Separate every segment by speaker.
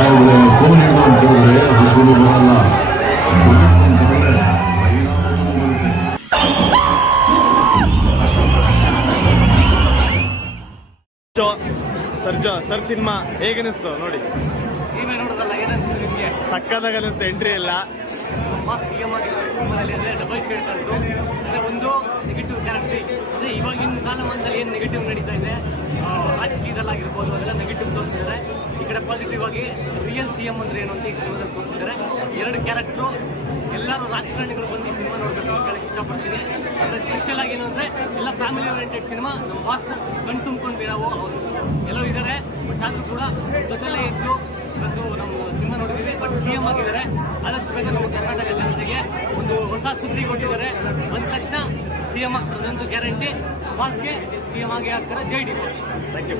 Speaker 1: ಹೇಳಿದ್ರೆ ಹಸುರು ಬರಲ್ಲ ಬುಡಕ್ ಅಂತ ಹೇಳಿದ್ರೆ ಐರಾವತನು ಬರುತ್ತೆ
Speaker 2: ಸರ್ಜ ಸರ್ ಸಿನಿಮಾ ಹೇಗನಿಸ್ತು ನೋಡಿ.
Speaker 3: ನೀವೇ ನೋಡೋದಲ್ಲ ಏನನ್ಸುತ್ತೆ ನಿಮಗೆ?
Speaker 2: ಸಕ್ಕದಾಗ ಅನಿಸ್ತು ಎಂಟ್ರಿ ಎಲ್ಲ.
Speaker 3: ತುಂಬ ಸಿ ಆಗಿ ಆಗಿದ್ದಾರೆ ಸಿನಿಮಾದಲ್ಲಿ ಅಂದರೆ ಡಬಲ್ ಶೇಡ್ ಅಂದರೆ ಒಂದು ನೆಗೆಟಿವ್ ಕ್ಯಾರೆಕ್ಟರ್ ಅಂದರೆ ಇವಾಗಿನ ಕಾಲಮಾನದಲ್ಲಿ ಏನು ನೆಗೆಟಿವ್ ನಡೀತಾ ಇದೆ? ರಾಜಕೀಯದಲ್ಲಾಗಿರ್ಬೋದು ಅದೆಲ್ಲ ನೆಗೆಟಿವ್ ತೋರಿಸಿದ್ದಾರೆ. ಕಡೆ ಪಾಸಿಟಿವ್ ಆಗಿ ರಿಯಲ್ ಸಿ ಎಂ ಅಂದ್ರೆ ಏನು ಅಂತ ಈ ಸಿನಿಮಾದಲ್ಲಿ ತೋರಿಸಿದ್ದಾರೆ. ಎರಡು ಕ್ಯಾರೆಕ್ಟ್ರು ಎಲ್ಲರೂ ರಾಜಕಾರಣಿಗಳು ಬಂದು ಈ ಸಿನಿಮಾ ನೋಡಬೇಕು ಅಂತ ಹೇಳಕ್ಕೆ ಇಷ್ಟಪಡ್ತೀನಿ. ಅಂದರೆ ಸ್ಪೆಷಲ್ ಆಗಿ ಏನು ಅಂದರೆ ಎಲ್ಲ ಫ್ಯಾಮಿಲಿ ಓರಿಯೆಂಟೆಡ್ ಸಿನಿಮಾ, ನಮ್ಮ ಬಾಸ್ನ ಕಣ್ ತುಂಬ್ಕೊಂಡು ನಾವು ಅವರು. ಎಲ್ಲೋ ಇದ್ದಾರೆ ಬಟ್ ಆದರೂ ಕೂಡ ಜೊತೆಲೇ ಇದ್ದು ಬಂದು ನಮ್ಮ ಸಿನಿಮಾ ನೋಡಿದ್ದೀವಿ. ಬಟ್ ಸಿ ಎಂ ಆಗಿದ್ದಾರೆ. ಆದಷ್ಟು ಬೇಗ ನಮ್ಮ ಕರ್ನಾಟಕ ಜನತೆಗೆ ಒಂದು ಹೊಸ ಸುದ್ದಿ ಕೊಟ್ಟಿದ್ದಾರೆ. ಬಂದ ತಕ್ಷಣ ಸಿ ಎಂ ಆಗ್ತಾರೆ ಅದಂತೂ ಗ್ಯಾರಂಟಿ. ಬಾಸ್ಗೆ ಸಿ ಎಂ ಆಗಿ ಆಗ್ತಾರೆ ಜೈ D boss.
Speaker 2: Thank you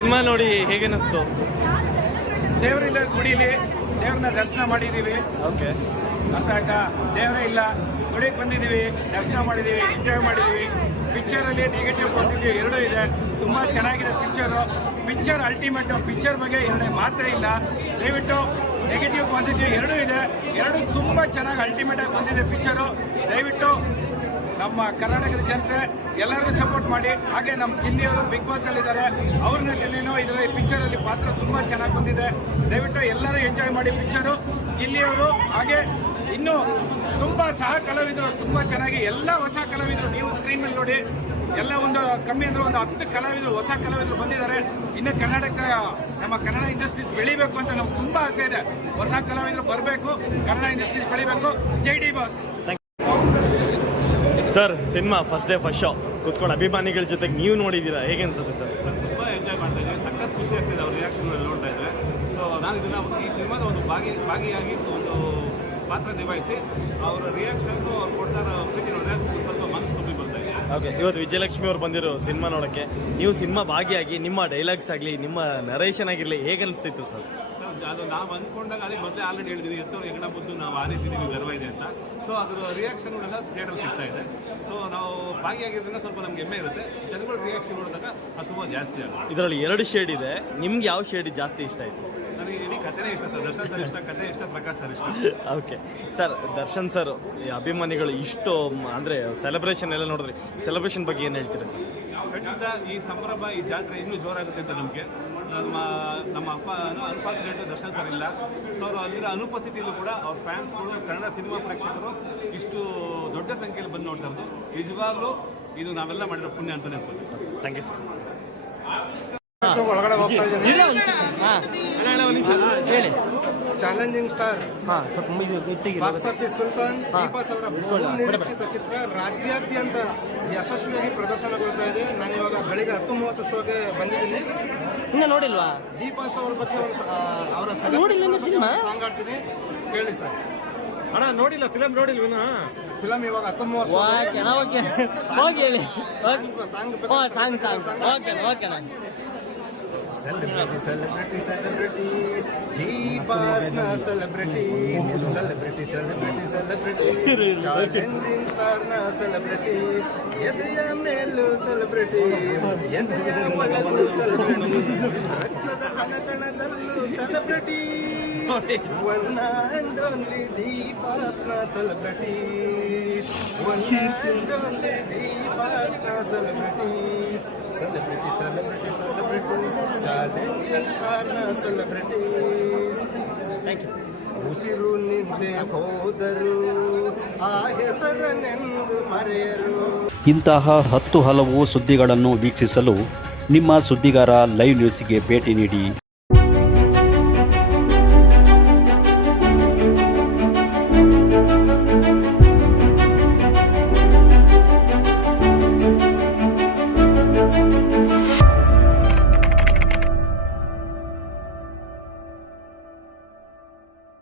Speaker 2: cinema ನೋಡಿ ಹೇಗೆ ಅನಿಸ್ತು
Speaker 4: ದೇವರಿಲ್ಲ ಗುಡಿಲಿ ದೇವ್ರನ್ನ ದರ್ಶನ ಮಾಡಿದೀವಿ
Speaker 2: ಓಕೆ.
Speaker 4: ಅರ್ಥ ಆಯ್ತಾ? ದೇವರೇ ಇಲ್ಲ ಗುಡಿಗೆ ಬಂದಿದ್ದೀವಿ ದರ್ಶನ ಮಾಡಿದೀವಿ ಎಂಜಾಯ್ ಮಾಡಿದೀವಿ ಪಿಕ್ಚರ್ ಅಲ್ಲಿ ನೆಗೆಟಿವ್ ಪಾಸಿಟಿವ್ ಎರಡೂ ಇದೆ. ತುಂಬಾ ಚೆನ್ನಾಗಿದೆ ಪಿಕ್ಚರು ಪಿಕ್ಚರ್ ಅಲ್ಟಿಮೇಟ್ ಪಿಕ್ಚರ್ ಬಗ್ಗೆ ಎರಡೇ ಮಾತ್ರ ಇಲ್ಲ. ದಯವಿಟ್ಟು ನೆಗೆಟಿವ್ ಪಾಸಿಟಿವ್ ಎರಡೂ ಇದೆ. ಎರಡು ತುಂಬಾ ಚೆನ್ನಾಗಿ ಅಲ್ಟಿಮೇಟ್ ಆಗಿ ಬಂದಿದೆ ಪಿಕ್ಚರು ದಯವಿಟ್ಟು ನಮ್ಮ ಕರ್ನಾಟಕದ ಜನತೆ ಎಲ್ಲರಿಗೂ ಸಪೋರ್ಟ್ ಮಾಡಿ. ಹಾಗೆ ನಮ್ಮ ಗಿಲ್ಲಿಯವರು ಬಿಗ್ ಬಾಸ್ ಅಲ್ಲಿದ್ದಾರೆ ಅವ್ರನ್ನ ಗಿಲ್ಲಿನೂ ಇದರಲ್ಲಿ ಪಿಕ್ಚರ್ ಅಲ್ಲಿ ಪಾತ್ರ ತುಂಬಾ ಚೆನ್ನಾಗಿ ಬಂದಿದೆ. ದಯವಿಟ್ಟು ಎಲ್ಲರೂ ಎಂಜಾಯ್ ಮಾಡಿ ಪಿಕ್ಚರು ಗಿಲ್ಲಿಯವರು ಹಾಗೆ ಇನ್ನು ತುಂಬಾ ಸಹ ಕಲಾವಿದರು, ತುಂಬಾ ಚೆನ್ನಾಗಿ ಎಲ್ಲ ಹೊಸ ಕಲಾವಿದರು. ನೀವು ಸ್ಕ್ರೀನ್ ಮೇಲೆ ನೋಡಿ, ಎಲ್ಲ ಒಂದು ಕಮ್ಮಿ ಅಂದ್ರೆ ಒಂದು ಹತ್ತು ಕಲಾವಿದರು, ಹೊಸ ಕಲಾವಿದರು ಬಂದಿದ್ದಾರೆ. ಇನ್ನು ಕರ್ನಾಟಕ, ನಮ್ಮ ಕನ್ನಡ ಇಂಡಸ್ಟ್ರೀಸ್ ಬೆಳಿಬೇಕು ಅಂತ ನಮ್ಗೆ ತುಂಬಾ ಆಸೆ ಇದೆ. ಹೊಸ ಕಲಾವಿದರು ಬರಬೇಕು, ಕನ್ನಡ ಇಂಡಸ್ಟ್ರೀಸ್ ಬೆಳಿಬೇಕು. ಜೈ D boss.
Speaker 2: Sir cinema first day first show ಕುತ್ಕೊಂಡು ಅಭಿಮಾನಿಗಳ ಜೊತೆಗೆ ನೀವು ನೋಡಿದ್ದೀರಾ ಹೇಗೆ ಅನ್ಸುತ್ತೆ ಸರ್?
Speaker 5: ತುಂಬ ಎಂಜಾಯ್ ಮಾಡ್ತಾ ಇದ್ದೀನಿ. ಸಖತ್ ಖುಷಿ ಆಗ್ತಿದೆ ಅವ್ರ ರಿಯಾಕ್ಷನ್ ನೋಡ್ತಾ ಇದ್ರೆ. ಸೊ ನಾನು ಇದನ್ನ ಈ ಸಿನಿಮಾದ ಒಂದು ಭಾಗಿ ಭಾಗಿಯಾಗಿ ಒಂದು ಪಾತ್ರ ನಿಭಾಯಿಸಿ ಅವರ ರಿಯಾಕ್ಷನ್ ಅವ್ರು ಕೊಡ್ತಾ ಇರೋ ಪ್ರೀತಿ ನೋಡಿದ್ರೆ ಸ್ವಲ್ಪ ಮನಸ್ಸು ತುಂಬಿ ಬರ್ತಾ ಇದೆ.
Speaker 2: ಓಕೆ ಇವತ್ತು ವಿಜಯಲಕ್ಷ್ಮಿ ಅವ್ರು ಬಂದಿರೋ ಸಿನಿಮಾ ನೋಡೋಕ್ಕೆ ನೀವು ಸಿನಿಮಾ ಭಾಗಿಯಾಗಿ ನಿಮ್ಮ ಡೈಲಾಗ್ಸ್ ಆಗಲಿ ನಿಮ್ಮ ನರೇಷನ್ ಆಗಿರಲಿ ಹೇಗೆ ಅನಿಸ್ತಿತ್ತು ಸರ್?
Speaker 5: ಅದು ನಾವು ಅಂದ್ಕೊಂಡಾಗ ಅದೇ ಮೊದಲೇ ಆಲ್ರೆಡಿ ಹೇಳಿದ್ದೀನಿ ಎತ್ತವ್ರು ಹೆಗಣ ಬುದ್ದು ನಾವು ಆ ರೀತಿ ನಿಮಗೆ ಗರ್ವ ಇದೆ ಅಂತ. ಸೊ ಅದರ ರಿಯಾಕ್ಷನ್ಗಳೆಲ್ಲ ಥಿಯೇಟರ್ ಸಿಗ್ತಾ ಇದೆ. ಸೊ ನಾವು ಭಾಗಿಯಾಗಿದ್ದರಿಂದ ಸ್ವಲ್ಪ ನಮ್ಗೆ ಹೆಮ್ಮೆ ಇರುತ್ತೆ. ಜನಗಳ ರಿಯಾಕ್ಷನ್ ನೋಡಿದಾಗ ಅದು ತುಂಬ ಜಾಸ್ತಿ ಆಗುತ್ತೆ.
Speaker 2: ಇದರಲ್ಲಿ ಎರಡು ಶೇಡ್ ಇದೆ. ನಿಮ್ಗೆ ಯಾವ ಶೇಡ್ ಜಾಸ್ತಿ ಇಷ್ಟ ಆಯಿತು?
Speaker 5: ನನಗೆ ಇಡೀ ಕಥೆನೇ ಇಷ್ಟ ಸರ್. ದರ್ಶನ್ ಸರ್ ಇಷ್ಟ ಕಥೆ ಇಷ್ಟ ಪ್ರಕಾಶ್ ಸರ್ ಇಷ್ಟ.
Speaker 2: ಓಕೆ ಸರ್ ದರ್ಶನ್ ಸರ್ ಈ ಅಭಿಮಾನಿಗಳು ಇಷ್ಟು ಅಂದರೆ ಅಂದ್ರೆ ಸೆಲೆಬ್ರೇಷನ್ ಎಲ್ಲ ನೋಡಿದ್ರಿ ಸೆಲೆಬ್ರೇಷನ್ ಬಗ್ಗೆ ಏನು ಹೇಳ್ತೀರಾ ಸರ್
Speaker 5: ಖಂಡಿತ ಈ ಸಂಭ್ರಮ ಈ ಜಾತ್ರೆ ಇನ್ನೂ ಜೋರಾಗುತ್ತೆ ಅಂತ ನಮಗೆ ನಮ್ಮ ನಮ್ಮ ಅಪ್ಪ ಅನ್ಫಾರ್ಚುನೇಟ್ ದರ್ಶನ್ ಸರ್ ಇಲ್ಲ. ಸೊ ಅವರು ಅಲ್ಲಿರೋ ಅನುಪಸ್ಥಿತಿಯಲ್ಲೂ ಕೂಡ ಅವ್ರ ಫ್ಯಾನ್ಸ್ಗಳು ಕನ್ನಡ ಸಿನಿಮಾ ಪ್ರೇಕ್ಷಕರು ಇಷ್ಟು ದೊಡ್ಡ ಸಂಖ್ಯೆಯಲ್ಲಿ ಬಂದು ನೋಡ್ತಾ ಇರೋದು. ನಿಜವಾಗ್ಲೂ ಇದು ನಾವೆಲ್ಲ ಮಾಡಿರೋ ಪುಣ್ಯ ಅಂತಲೇ ಹೇಳ್ಬೋದು.
Speaker 2: ಥ್ಯಾಂಕ್ ಯು ಸರ್
Speaker 6: ಒಳಗಡೆ ಹೋಗ್ತಾ ಇದ್ದೀನಿ.
Speaker 2: ಹೇಳಿ.
Speaker 6: ಚಾಲೆಂಜಿಂಗ್ ಸ್ಟಾರ್
Speaker 2: ಹಾಂ ಸ್ವಲ್ಪ
Speaker 6: ಬಾಕ್ಸ್ ಆಫೀಸ್ ಸುಲ್ತಾನ್ ದೀಪಾಸ್ ಅವರ ಬಹು ನಿರೀಕ್ಷಿತ ಚಿತ್ರ ರಾಜ್ಯಾದ್ಯಂತ ಯಶಸ್ವಿಯಾಗಿ ಪ್ರದರ್ಶನಗೊಳ್ತಾ ಇದೆ. ನಾನು ಇವಾಗ ಬೆಳಿಗ್ಗೆ ಹತ್ತು ಮೂವತ್ತು ಶೋಗೆ ಬಂದಿದ್ದೀನಿ.
Speaker 7: ಇನ್ನ ನೋಡಿಲ್ವಾ?
Speaker 6: ದೀಪಾಸ್ ಅವ್ರ ಬಗ್ಗೆ ಒಂದು ಅವರ
Speaker 7: ನೋಡಿಲ್ಲ ಸಿನಿಮಾ?
Speaker 6: ಸಾಂಗ್ ಆಡ್ತೀನಿ ಕೇಳಿ ಸರ್.
Speaker 4: ಅಣ್ಣ ನೋಡಿಲ್ಲ ಫಿಲಮ್ ನೋಡಿಲ್ವ
Speaker 6: ಫಿಲಮ್ ಇವಾಗ ಹತ್ತು ಮೂವತ್ತು
Speaker 7: ವಾ ಜನ ಓಕೆ ಹೋಗಿ. ಹೇಳಿ. Song song okay okay
Speaker 6: celebrity celebrity celebrities Deepa's ನ celebrities celebrity celebrity celebrities challenging star ನ ಸೆಲೆಬ್ರಿಟೀಸ್ ಎದೆಯ ಮೇಲೂ ಸೆಲೆಬ್ರಿಟೀಸ್ ಎದೆಯ ಒಳಗೂ ಸೆಲೆಬ್ರಿಟೀಸ್ ರಕ್ತದ ಕಣ ಕಣದಲ್ಲೂ celebrities one and only D Boss ನ celebrities one and only D Boss ನ ಸೆಲೆಬ್ರಿಟೀಸ್ ಸೆಲೆಬ್ರಿಟಿ ಸೆಲೆಬ್ರಿಟಿ ಉಸಿರು ನಿಂತೆ ಹೋದರು ಆ ಹೆಸರನೆಂದು ಮರೆಯರು.
Speaker 8: ಇಂತಹ ಹತ್ತು ಹಲವು ಸುದ್ದಿಗಳನ್ನು ವೀಕ್ಷಿಸಲು ನಿಮ್ಮ ಸುದ್ದಿಗಾರ ಲೈವ್ ನ್ಯೂಸ್ಗೆ ಭೇಟಿ ನೀಡಿ